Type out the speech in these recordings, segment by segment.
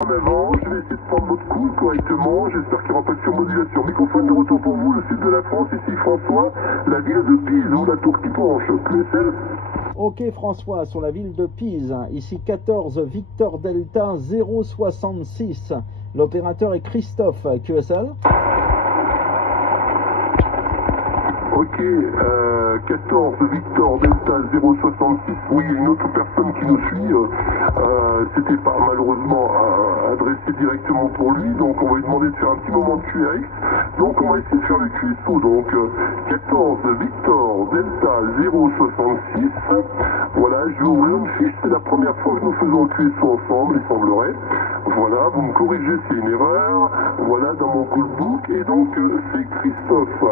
En avant, je vais essayer de prendre votre coude correctement, j'espère qu'il n'y aura pas de surmodulation. Microphone de retour pour vous, le sud de la France, ici François, la ville de Pise, ou la tour qui penche, QSL. Ok François, sur la ville de Pise, ici 14 Victor Delta 066, l'opérateur est Christophe, QSL. Ok, 14 Victor Delta 066, oui, il y a une autre personne qui nous suit, c'était pas malheureusement adressé directement pour lui, donc on va lui demander de faire un petit moment de QRX, donc on va essayer de faire le QSO, donc 14 Victor Delta 066, voilà, je vais ouvrir une fiche, c'est la première fois que nous faisons le QSO ensemble, il semblerait, voilà, vous me corrigez, c'est une erreur, voilà, dans mon callbook, et donc c'est Christophe,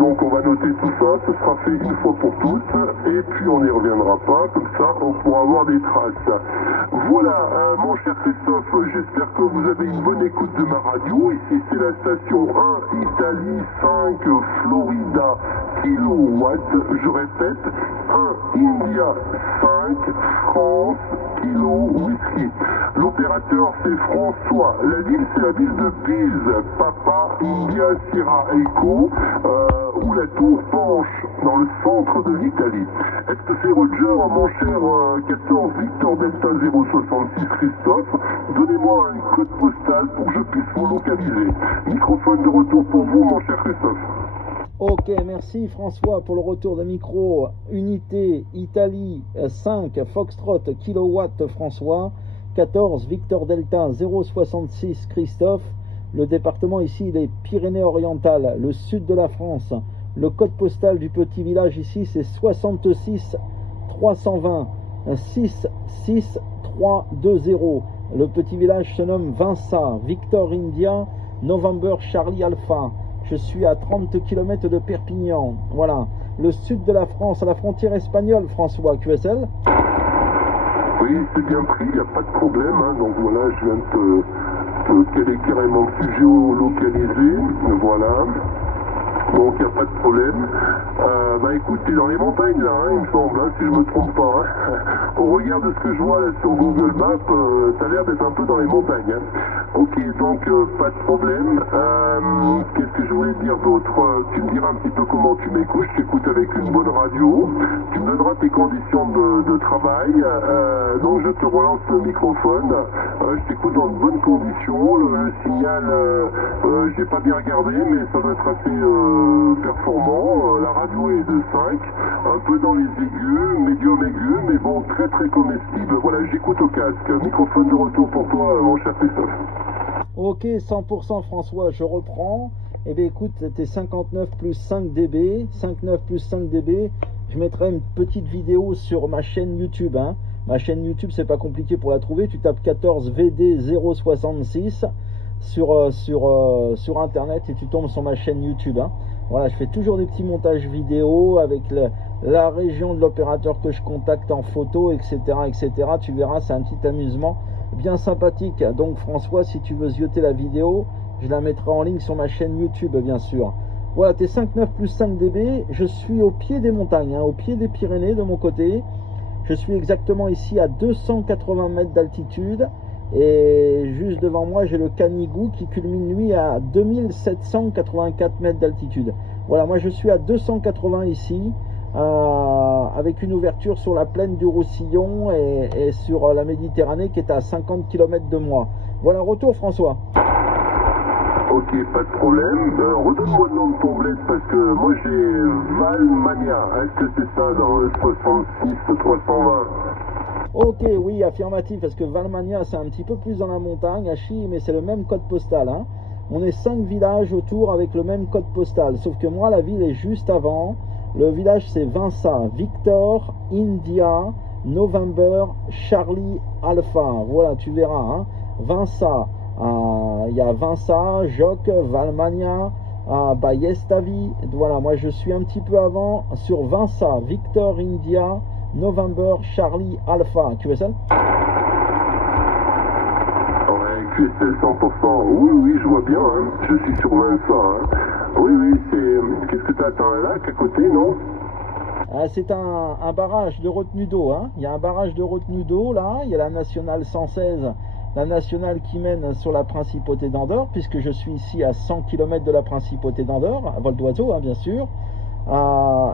donc on va noter tout ça, ce sera fait une fois pour toutes, et puis on n'y reviendra pas, comme ça on pourra avoir des traces. Voilà, mon cher Christophe, j'espère que vous avez une bonne écoute de ma radio. Ici c'est la station 1 Italie 5 Florida kilowatt, je répète, 1 India 5 France kilo whisky. L'opérateur c'est François, la ville c'est la ville de Pise, Papa India Sierra Echo, où la tour penche dans le centre de l'Italie. Est-ce que c'est Roger, mon cher 14 Victor Delta 066 Christophe? Donnez-moi un code postal pour que je puisse vous localiser. Microphone de retour pour vous, mon cher Christophe. Ok, merci François pour le retour de micro. Unité Italie 5 Foxtrot kilowatt François, 14 Victor Delta 066 Christophe. Le département ici, il est Pyrénées-Orientales, le sud de la France. Le code postal du petit village ici, c'est 66 320 66 320. Le petit village se nomme Vinça, Victor India, November Charlie Alpha. Je suis à 30 km de Perpignan. Voilà, le sud de la France, à la frontière espagnole, François, QSL. Oui, c'est bien pris, il n'y a pas de problème. Hein. Donc voilà, je viens de te caler carrément dessus, géolocalisé. Voilà. Donc il n'y a pas de problème. Bah écoute, t'es dans les montagnes là, hein, il me semble, hein, si je me trompe pas. Hein. Au regard de ce que je vois là, sur Google Maps, t'as l'air d'être un peu dans les montagnes. Hein. Ok, donc pas de problème. Qu'est-ce que je voulais dire d'autre? Tu me diras un petit peu comment tu m'écoutes, je t'écoute avec une bonne radio. Tu me donneras tes conditions de travail. Donc je te relance le microphone. Je t'écoute dans de bonnes conditions. Le signal, j'ai pas bien regardé, mais ça doit être assez performant. La radio est de 5, un peu dans les aigus, médium aigu, mais bon, très très comestible. Voilà, j'écoute au casque. Microphone de retour pour toi, mon cher Christophe. Ok, 100% François, je reprends. Eh bien écoute, t'es 59 plus 5 dB, 59 plus 5 dB. Je mettrai une petite vidéo sur ma chaîne YouTube. Hein. Ma chaîne YouTube, c'est pas compliqué pour la trouver. Tu tapes 14 VD 066 sur internet et tu tombes sur ma chaîne YouTube. Hein. Voilà, je fais toujours des petits montages vidéo avec la région de l'opérateur que je contacte en photo, etc., etc. Tu verras, c'est un petit amusement bien sympathique. Donc François, si tu veux zioter la vidéo, je la mettrai en ligne sur ma chaîne YouTube, bien sûr. Voilà, t'es 5,9 plus 5 dB. Je suis au pied des montagnes, hein, au pied des Pyrénées de mon côté. Je suis exactement ici à 280 mètres d'altitude. Et juste devant moi, j'ai le Canigou qui culmine lui à 2784 mètres d'altitude. Voilà, moi je suis à 280 ici, avec une ouverture sur la plaine du Roussillon et sur la Méditerranée qui est à 50 km de moi. Voilà, retour François. Ok, pas de problème. Redonne-moi le nom de ton bled parce que moi j'ai Valmania. Est-ce que c'est ça dans le 66 320? Ok, oui, affirmatif, parce que Valmania, c'est un petit peu plus dans la montagne, à Chi, mais c'est le même code postal. Hein. On est 5 villages autour avec le même code postal, sauf que moi, la ville est juste avant. Le village, c'est Vinça, Victor, India, November, Charlie, Alpha. Voilà, tu verras. Hein. Vinça, il y a Vinça, Joc, Valmania, Ballestavi. Voilà, moi, je suis un petit peu avant sur Vinça, Victor, India, November, Charlie, Alpha, QSL. Ouais, QSL 100%. Oui, oui, je vois bien, hein. Je suis sur Vinça. Hein. Oui, oui, c'est... Qu'est-ce que tu attends là, qu'à côté, non? C'est un barrage de retenue d'eau. Hein. Il y a un barrage de retenue d'eau, là. Il y a la nationale 116 la nationale qui mène sur la principauté d'Andorre, puisque je suis ici à 100 km de la principauté d'Andorre, à vol d'oiseau, hein, bien sûr.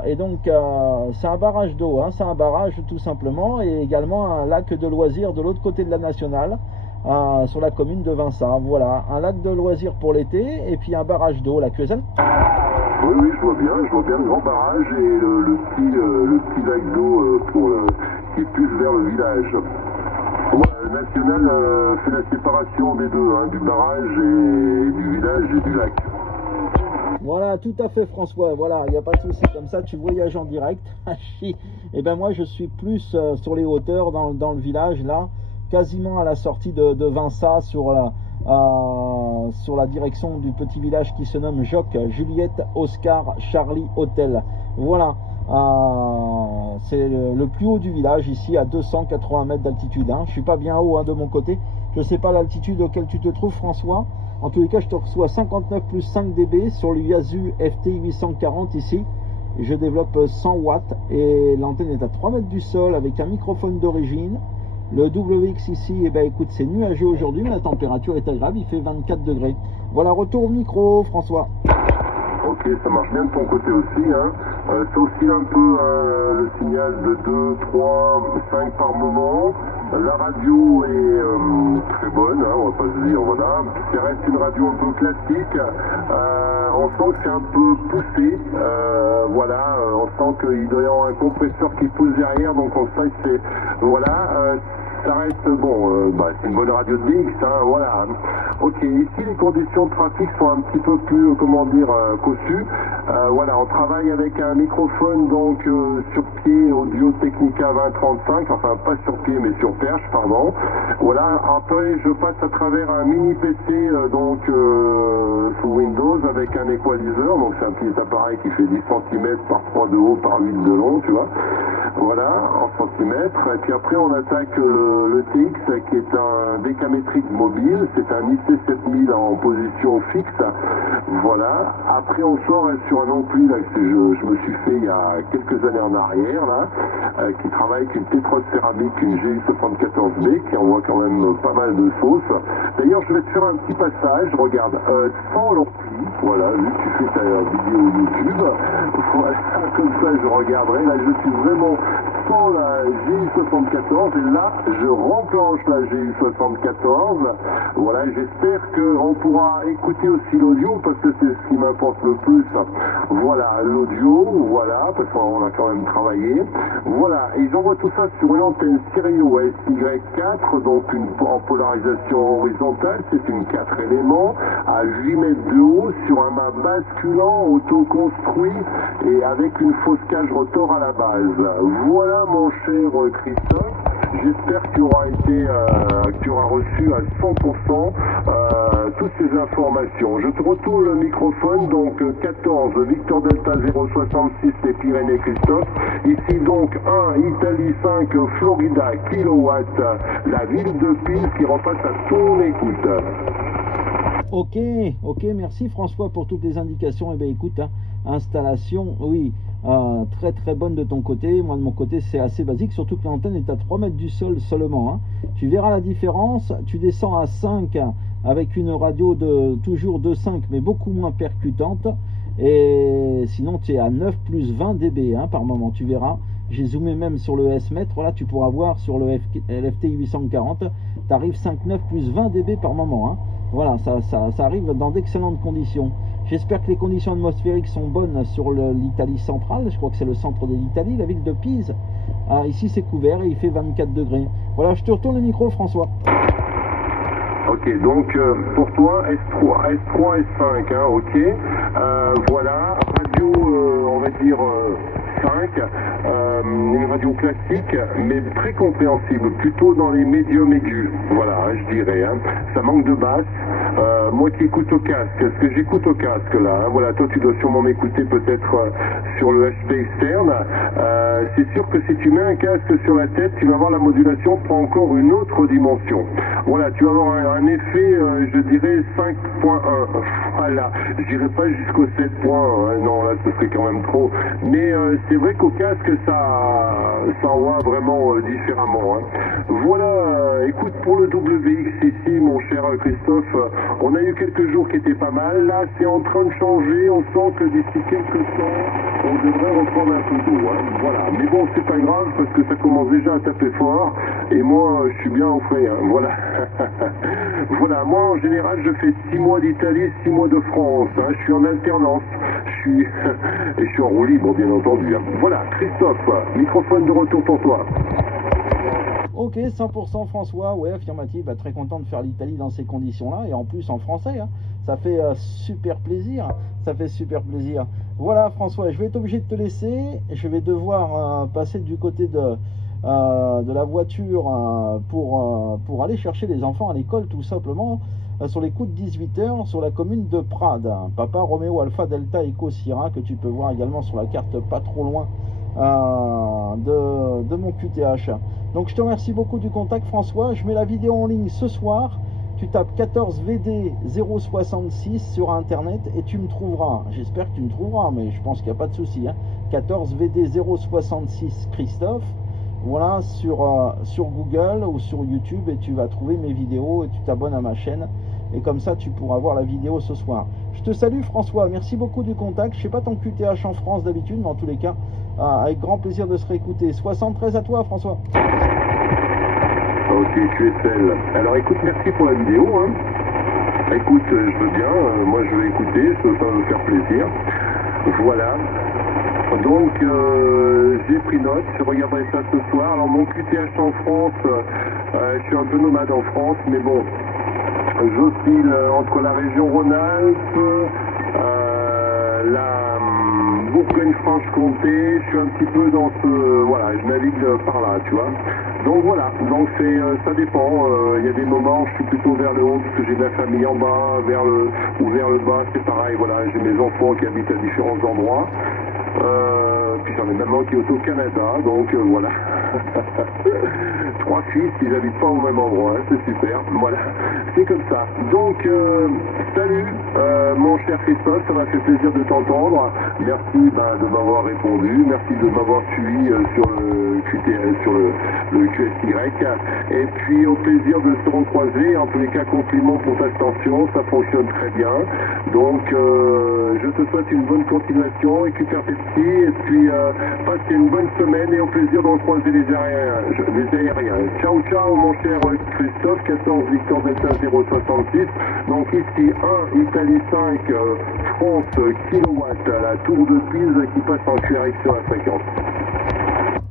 Et donc c'est un barrage d'eau, hein, c'est un barrage tout simplement, et également un lac de loisirs de l'autre côté de la nationale, sur la commune de Vinça. Voilà, un lac de loisirs pour l'été, et puis un barrage d'eau, la Cuezen. Oui, oui, je vois bien le grand barrage et le petit lac d'eau qui est plus vers le village. Ouais, le national fait la séparation des deux, hein, du barrage et du village et du lac. Voilà, tout à fait François, voilà, il n'y a pas de souci, comme ça tu voyages en direct. Et ben moi je suis plus sur les hauteurs, dans le village là, quasiment à la sortie de Vinça, sur la direction du petit village qui se nomme Joc, Juliette, Oscar, Charlie, Hôtel. Voilà, c'est le plus haut du village, ici à 280 mètres d'altitude, hein. Je suis pas bien haut, hein, de mon côté, je sais pas l'altitude auquel tu te trouves François. En tous les cas, je te reçois 59 plus 5 dB sur le Yaesu FT840 ici. Je développe 100 watts et l'antenne est à 3 mètres du sol avec un microphone d'origine. Le WX ici, eh ben, écoute, c'est nuageux aujourd'hui, mais la température est agréable, il fait 24 degrés. Voilà, retour au micro, François. Ok, ça marche bien de ton côté aussi, hein. C'est aussi un peu le signal de 2, 3, 5 par moment. La radio est très bonne, hein, on va pas se dire, voilà. Ça reste une radio un peu classique. On sent que c'est un peu poussé. Voilà, on sent qu'il doit y avoir un compresseur qui pousse derrière, donc on sait que c'est... Voilà, ça reste bon, c'est une bonne radio de mix, hein, voilà. Ok, ici les conditions de trafic sont un petit peu plus, cossues. Voilà, on travaille avec un microphone donc sur pied Audio Technica 2035, enfin pas sur pied mais sur perche, pardon. Voilà, après je passe à travers un mini PC sous Windows avec un equalizer, donc c'est un petit appareil qui fait 10 cm par 3 de haut par 8 de long, tu vois. Voilà, en centimètres. Et puis après on attaque le TX qui est un décamétrique mobile, c'est un IC7000 en position fixe. Voilà. Après on sort sur un ampli là, que je me suis fait il y a quelques années en arrière là, qui travaille avec une tétrode céramique, une GU74B qui envoie quand même pas mal de sauce. D'ailleurs je vais te faire un petit passage, regarde, sans l'ampli, voilà, vu que tu fais ta vidéo YouTube, voilà, comme ça je regarderai, là je suis vraiment sans la GU74 et là je renclenche la GU74. Voilà, j'espère qu'on pourra écouter aussi l'audio parce que c'est ce qui m'importe le plus. Voilà, l'audio, voilà, parce qu'on a quand même travaillé. Voilà, et j'envoie tout ça sur une antenne stéréo SY4, donc en polarisation horizontale, c'est une 4 éléments, à 8 mètres de haut, sur un mât basculant, auto-construit, et avec une fausse cage rotor à la base. Voilà mon cher Christophe, j'espère que tu auras reçu à 100% toutes ces informations. Je te retourne le microphone, donc 14 Victor Delta 066 les Pyrénées Christophe, ici donc 1 Italie 5 Florida kilowatt, la ville de Pise qui repasse à ton écoute. Ok, merci François pour toutes les indications. Eh bien écoute, hein, installation, oui, très très bonne de ton côté. Moi de mon côté c'est assez basique, surtout que l'antenne est à 3 mètres du sol seulement, hein. Tu verras la différence, tu descends à 5 avec une radio toujours de 5 mais beaucoup moins percutante, et sinon tu es à 9 plus 20 dB, hein, par moment, tu verras. J'ai zoomé même sur le S-mètre, là tu pourras voir sur le LFT840, tu arrives 5,9 plus 20 dB par moment, hein. Voilà, ça arrive dans d'excellentes conditions. J'espère que les conditions atmosphériques sont bonnes sur l'Italie centrale. Je crois que c'est le centre de l'Italie, la ville de Pise. Ici c'est couvert et il fait 24 degrés. Voilà, je te retourne le micro François. Ok, donc pour toi S3, S5, hein, ok. Voilà, radio, on va dire 5, une radio classique, mais très compréhensible, plutôt dans les médiums aigus, voilà, hein, je dirais. Hein. Ça manque de basse. Moi qui écoute au casque, ce que j'écoute au casque là, hein, voilà, toi tu dois sûrement m'écouter peut-être sur le HP externe. C'est sûr que si tu mets un casque sur la tête, tu vas voir la modulation prend encore une autre dimension. Voilà, tu vas avoir un effet, je dirais 5.1. Voilà, je dirais pas jusqu'au 7.1, hein, non là ce serait quand même trop. Mais c'est vrai qu'au casque ça ça envoie vraiment différemment. Voilà, écoute, pour le WX ici, mon cher Christophe, on a eu quelques jours qui étaient pas mal. Là, c'est en train de changer. On sent que d'ici quelques temps, on devrait reprendre un peu d'eau. Voilà, mais bon, c'est pas grave parce que ça commence déjà à taper fort. Et moi, je suis bien au frais. Voilà. Voilà, moi, en général, je fais 6 mois d'Italie, 6 mois de France. Je suis en alternance. Et je suis en roue libre, bien entendu. Voilà, Christophe, microphone de retour pour toi. Ok, 100% François, ouais, affirmatif, bah, très content de faire l'Italie dans ces conditions-là, et en plus en français, ça fait super plaisir, ça fait super plaisir. Voilà François, je vais être obligé de te laisser, je vais devoir passer du côté de la voiture pour aller chercher les enfants à l'école tout simplement, sur les coups de 18h, sur la commune de Prades, Papa Roméo Alpha Delta Echo Sierra, que tu peux voir également sur la carte pas trop loin de mon QTH. Donc je te remercie beaucoup du contact François, je mets la vidéo en ligne ce soir, tu tapes 14VD066 sur internet et tu me trouveras, j'espère que tu me trouveras, mais je pense qu'il n'y a pas de souci, 14VD066 Christophe, voilà, sur Google ou sur YouTube, et tu vas trouver mes vidéos et tu t'abonnes à ma chaîne, et comme ça tu pourras voir la vidéo ce soir. Je te salue François, merci beaucoup du contact. Je sais pas ton QTH en France d'habitude, mais en tous les cas avec grand plaisir de se réécouter. 73 à toi François. Ok, QSL. Alors écoute, merci pour la vidéo. Écoute, je veux bien, moi je vais écouter, ça va me faire plaisir. Voilà. Donc j'ai pris note, je regarderai ça ce soir. Alors mon QTH en France, je suis un peu nomade en France, mais bon, j'oscille entre la région Rhône-Alpes, la Bourgogne-Franche-Comté, je suis un petit peu dans ce... Voilà, je navigue par là, tu vois. Donc voilà, donc ça dépend. Il y a des moments où je suis plutôt vers le haut, parce que j'ai de la famille en bas, vers le bas, c'est pareil, voilà, j'ai mes enfants qui habitent à différents endroits. Puis j'en ai même un qui est au Canada, donc voilà. 3 fils, ils n'habitent pas au même endroit, c'est super, voilà, c'est comme ça. Donc, salut, mon cher Christophe, ça m'a fait plaisir de t'entendre. Merci de m'avoir répondu, merci de m'avoir suivi sur le QTL, sur le QSY. Et puis, au plaisir de se recroiser. En tous les cas, compliment pour ta station, ça fonctionne très bien. Donc, je te souhaite une bonne continuation, récupère tes petits, et puis passe une bonne semaine et au plaisir de recroiser les aériens. Ciao, ciao, mon cher Christophe, 14 Victor Delta 066. Donc ici 1, Italie 5, France, kilowatt, la tour de Pise qui passe en QRX à 50.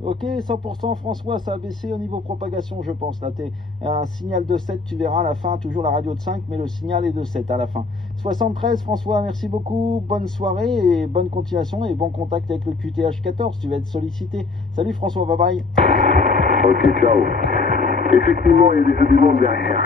Ok, 100% François, ça a baissé au niveau propagation, je pense. Là, t'es un signal de 7, tu verras à la fin, toujours la radio de 5, mais le signal est de 7 à la fin. 73, François, merci beaucoup, bonne soirée et bonne continuation et bon contact avec le QTH 14, tu vas être sollicité. Salut François, bye bye. Ok, ciao. Effectivement, il y a des jeux du monde derrière.